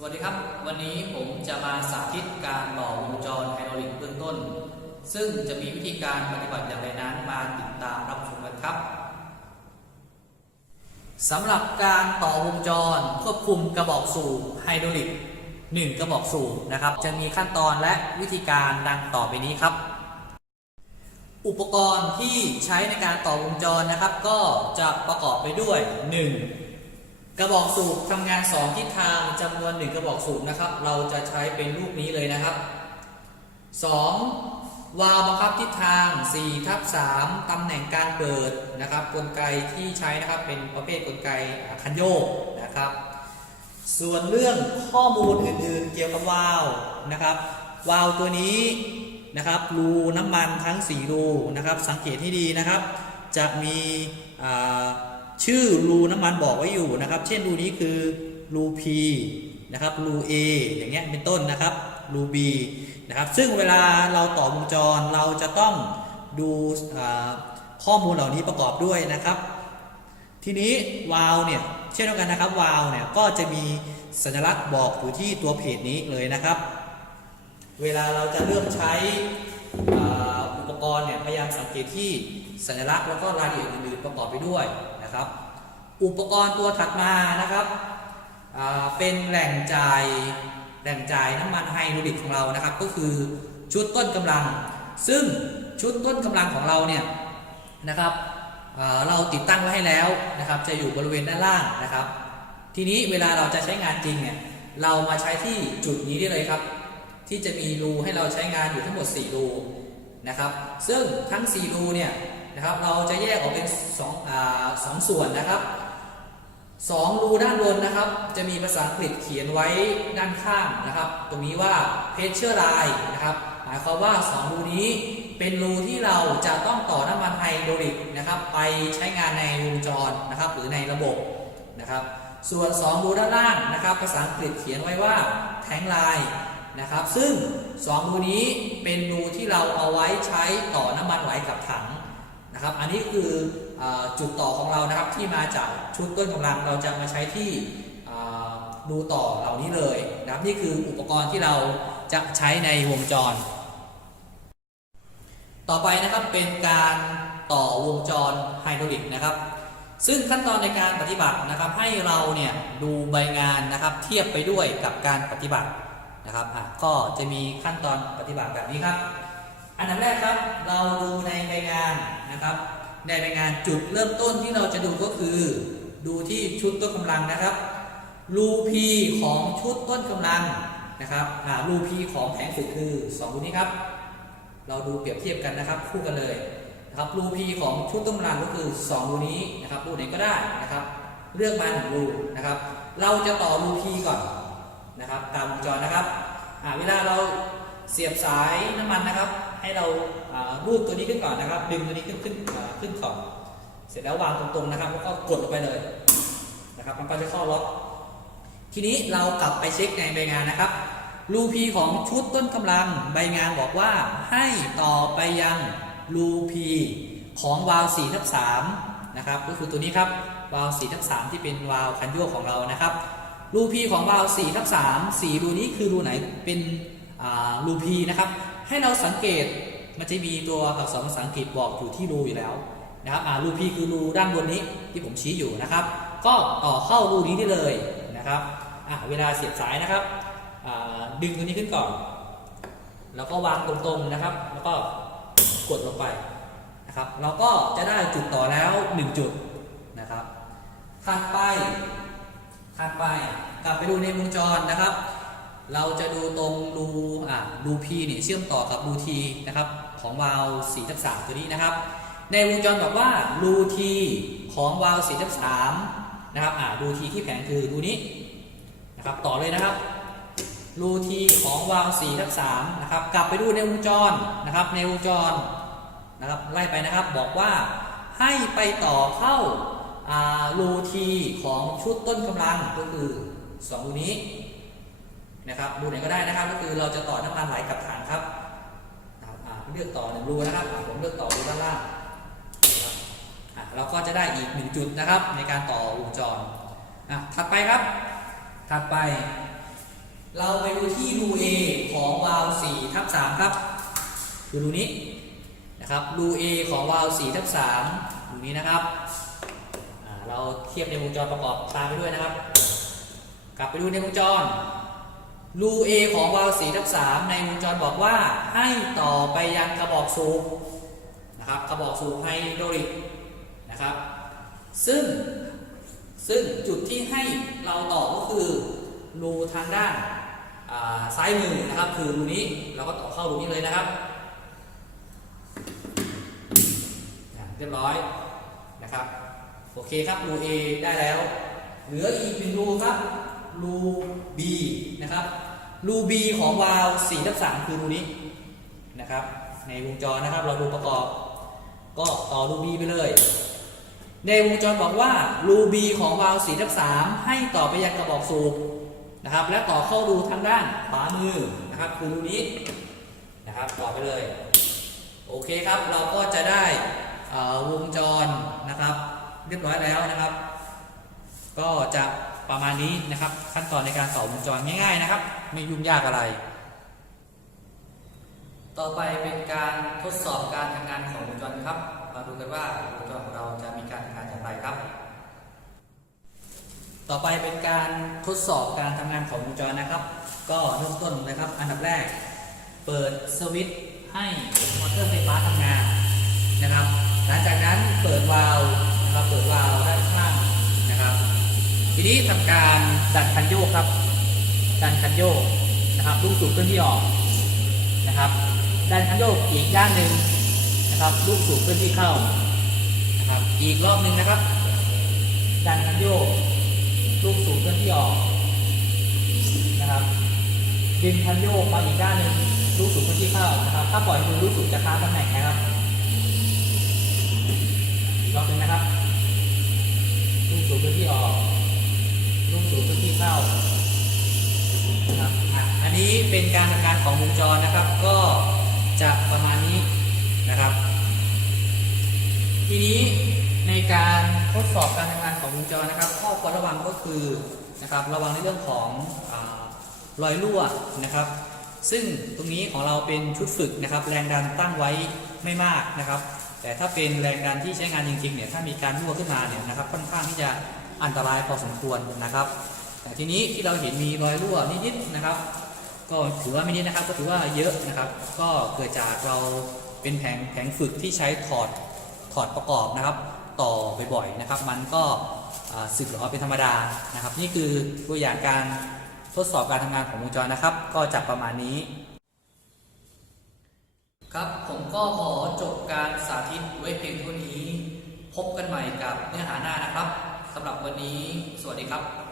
สวัสดีครับ วันนี้ผมจะมาสาธิตการหล่อวงจรไฮดรอลิกเบื้องต้น ซึ่งจะมีวิธีการปฏิบัติอย่างไรนั้นมาติดตามรับชมกันครับสำหรับการต่อวงจรควบคุมกระบอกสูบไฮดรอลิก1 กระบอกสูบนะครับ จะมีขั้นตอนและวิธีการดังต่อไปนี้ครับ อุปกรณ์ที่ใช้ในการต่อวงจรนะครับ ก็จะประกอบไปด้วย 1. กระบอกสูบทำงาน 2 ทิศทางจำนวน 1 กระบอกสูบนะครับ เราจะใช้เป็นรูปนี้เลยนะครับ 2. วาล์วบังคับทิศทาง4ทับ3ตำแหน่งการเปิดนะครับ กลไกที่ใช้นะครับเป็นประเภทกลไกคันโยกนะครับ ส่วนเรื่องข้อมูลอื่นๆ เกี่ยวกับวาล์วนะครับ วาล์วตัวนี้นะครับรูน้ำมันทั้ง 4 รูนะครับ สังเกตให้ดีนะครับ จะมีอ่า ชื่อรูน้ำมันบอกไว้อยู่นะครับ เช่นรูนี้คือรู P นะครับรู A อย่างเงี้ยเป็นต้นนะครับรู B นะครับซึ่งเวลาเราต่อวงจรเราจะต้องดูข้อมูลเหล่านี้ประกอบด้วยนะครับ ทีนี้วาล์วเนี่ยเช่นเดียวกันนะครับวาล์วเนี่ยก็จะมีสัญลักษณ์บอกอยู่ที่ตัวเพจนี้เลยนะครับ เวลาเราจะเริ่มใช้อุปกรณ์เนี่ยพยายามสังเกตที่สัญลักษณ์แล้วก็รายละเอียดอื่นๆประกอบไปด้วย นะครับ อุปกรณ์ตัวถัดมานะครับเป็นแหล่งจ่ายแหล่งจ่ายน้ำมันไฮดรอลิกของเรานะครับ ก็คือชุดต้นกำลัง ซึ่งชุดต้นกำลังของเราเนี่ยนะครับเเราติดตั้งไว้ให้แล้วนะครับ จะอยู่บริเวณด้านล่างนะครับ ทีนี้เวลาเราจะใช้งานจริงเนี่ยเรามาใช้ที่จุดนี้ได้เลยครับ ที่จะมีรูให้เราใช้งานอยู่ทั้งหมด 4 รูนะครับ ซึ่งทั้ง 4 รูเนี่ย นะครับ เราจะแยกออกเป็น2อสองส่วนนะครับ2รูด้านบนนะครับ จะมีภาษาอังกฤษเขียนไว้ด้านข้างนะครับ ตรงนี้ว่า pressure line นะครับ หมายความว่า 2 รูนี้เป็นรูที่เราจะต้องต่อน้ำมันไฮดรอลิกนะครับ ไปใช้งานในวงจรนะครับ หรือในระบบนะครับ ส่วน 2 รูด้านล่างนะครับ ภาษาอังกฤษเขียนไว้ว่า tank line นะครับ ซึ่ง 2 รูนี้เป็นรูที่เราเอาไว้ใช้ต่อน้ำมันไหลกับถัง นะครับ อันนี้คืออจุดต่อของเรานะครับที่มาจากชุดต้นกำลังเราจะมาใช้ที่อ่ารูต่อเหล่านี้เลยนะครับนี่คืออุปกรณ์ที่เราจะใช้ในวงจร ต่อไปนะครับเป็นการต่อวงจรไฮดรอลิกนะครับ ซึ่งขั้นตอนในการปฏิบัตินะครับ ให้เราเนี่ยดูใบงานนะครับ เทียบไปด้วยกับการปฏิบัตินะครับก็จะมีขั้นตอนปฏิบัติแบบนี้ครับ อันดับแรกครับเราดูในใบงาน นะครับ ในใบงานจุดเริ่มต้นที่เราจะดูก็คือ ดูที่ชุดต้นกำลังนะครับรูพีของชุดต้นกำลังนะครับรูพีของแผงฝึกคือ2รูนี้ครับ เราดูเปรียบเทียบกันนะครับคู่กันเลยนะครับรูพีของชุดต้นกำลังก็คือ2รูนี้นะครับรูไหนก็ได้นะครับ เลือกมาหนึ่งรูนะครับ เราจะต่อรูพีก่อนนะครับ ตามวงจรนะครับเวลาเราเสียบสายน้ำมันนะครับ ให้เรารูดตัวนี้ขึ้นก่อนนะครับ ดึงตัวนี้ขึ้นขึ้นขึ้นก่อนเสร็จแล้ววางตรงๆนะครับ แล้วก็กดลงไปเลยนะครับ มันก็จะเข้าล็อก ทีนี้เรากลับไปเช็คในใบงานนะครับรูพีของชุดต้นกำลังใบงานบอกว่าให้ต่อไปยังรูพีของวาล์ว4ทับ3นะครับ ก็คือตัวนี้ครับวาล์ว4ทับ3ที่เป็นวาล์วคันโยกของเรานะครับรูพีของวาล์ว4ทับ3 4รูนี้คือรูไหนเป็นรูพีนะครับ ให้เราสังเกตมันจะมีตัวอักษรภาษาอังกฤษบอกอยู่ที่รูอยู่แล้วนะครับอ่ารูพีคือรูด้านบนนี้ที่ผมชี้อยู่นะครับ ก็ต่อเข้ารูนี้ได้เลยนะครับอ่าเวลาเสียบสายนะครับอ่าดึงตัวนี้ขึ้นก่อน แล้วก็วางตรงๆนะครับ แล้วก็กดลงไปนะครับเราก็จะได้จุดต่อแล้ว 1 จุดนะครับถัดไปถัดไปกลับไปดูในวงจรนะครับ เราจะดูตรงรูอ่ารู P เนี่ยเชื่อมต่อกับรู T นะครับของวาล์ว4ทับ3ตัวนี้นะครับ ในวงจรบอกว่ารู T ของวาล์ว4ทับ3นะครับอ่ารู T ที่แผงคือรูนี้นะครับต่อเลยนะครับรูทีของวาล์ว4ทับ3นะครับกลับไปดูในวงจรนะครับในวงจรนะครับไล่ไปนะครับบอกว่าให้ไปต่อเข้าอ่ารูทีของชุดต้นกำลังก็คือ2รูนี้ นะครับรูไหนก็ได้นะครับ ก็คือเราจะต่อน้ำมันไหลกับถังครับนะครับอ่าเลือกต่อหนึ่งรูนะครับผมเลือกต่อรูด้านล่างครับอ่าเราก็จะได้อีกหนึ่งจุดนะครับ ในการต่อวงจรอะถัดไปครับ ถัดไป เราไปดูที่รู A ของวาล์ว4ทับ3ครับคือรูนี้นะครับรู A ของวาล์ว4ทับ3รูนี้นะครับอ่าเราเทียบในวงจรประกอบตามไปด้วยนะครับ กลับไปดูในวงจร รู A ของวาล์ว4ทับ3ในวงจรบอกว่าให้ต่อไปยังกระบอกสูบนะครับกระบอกสูบไฮโดรลิกนะครับ ซึ่งซึ่งจุดที่ให้เราต่อก็คือรูทางด้านาซ้ายมือนะครับคือรูนี้เราก็ต่อเข้ารูนี้เลยนะครับเรียบร้อยนะครับโอเคครับรู A ได้แล้ว เหลืออีกหนึ่งรูครับ รู B นะครับรู B ของวาล์ว4ทับ3คือรูนี้นะครับ ในวงจรนะครับเราดูประกอบ ก็ต่อรู B ไปเลย ในวงจรบอกว่ารู B ของวาล์ว4ทับ3ให้ต่อไปยังกระบอกสูบนะครับ และต่อเข้ารูทางด้านขวามือนะครับคือรูนี้นะครับต่อไปเลยโอเคครับเราก็จะได้วงจรนะครับ เรียบร้อยแล้วนะครับ ก็จะ ประมาณนี้นะครับ ขั้นตอนในการต่อวงจรง่าย ๆนะครับ ไม่ยุ่งยากอะไร ต่อไปเป็นการทดสอบการทำงานของวงจรครับ มาดูกันว่าวงจรของเราจะมีการทำงานอย่างไรครับ ต่อไปเป็นการทดสอบการทำงานของวงจรนะครับ ก็เริ่มต้นนะครับ อันดับแรก เปิดสวิตช์ให้มอเตอร์ไฟฟ้าทำงานนะครับ หลังจากนั้นเปิดวาล์วนะครับเปิดวาล์วด้านข้าง ทีนี้ทำการดันคันโยกครับ ดันคันโยกนะครับลูกสูบเคลื่อนที่ออกนะครับดันคันโยกอีกด้านหนึ่งนะครับ ลูกสูบเคลื่อนที่เข้านะครับอีกรอบหนึ่งนะครับ ดันคันโยก ลูกสูบเคลื่อนที่ออกนะครับดึงคันโยกมาอีกด้านหนึ่งลูกสูบเคลื่อนที่เข้านะครับ ถ้าปล่อยมือลูกสูบจะค้างตำแหน่งนะครับอีกรอบหนึ่งนะครับลูกสูบเคลื่อนที่ออกสูบเคลื่อนที่เข้านะครับอะอันนี้ เป็นการทำงานของวงจรนะครับ ก็จะประมาณนี้นะครับ ทีนี้ในการทดสอบการทำงานของวงจรนะครับ ข้อควรระวังก็คือนะครับระวังในเรื่องของอรอยรั่วนะครับ ซึ่งตรงนี้ของเราเป็นชุดฝึกนะครับ แรงดันตั้งไว้ไม่มากนะครับ แต่ถ้าเป็นแรงดันที่ใช้งานจริงๆเนี่ยถ้ามีการรั่วขึ้นมาเนี่ยนะครับ ค่อนข้างที่จะอันตรายพอสมควรนะครับ แต่ทีนี้ที่เราเห็นมีรอยรั่วนิดๆนะครับ ก็ถือว่าไม่นิดนะครับก็ถือว่าเยอะนะครับ ก็เกิดจากเราเป็นแผงแผงฝึกที่ใช้ถอดถอดประกอบนะครับ ต่อบ่อยๆนะครับ มันก็สึกหรอเป็นธรรมดานะครับ นี่คือตัวอย่างการทดสอบการทำงานของวงจรนะครับ ก็จะประมาณนี้ ครับผมก็ขอจบการสาธิตไว้เพียงเท่านี้ พบกันใหม่กับเนื้อหาหน้านะครับสำหรับวันนี้ สวัสดีครับ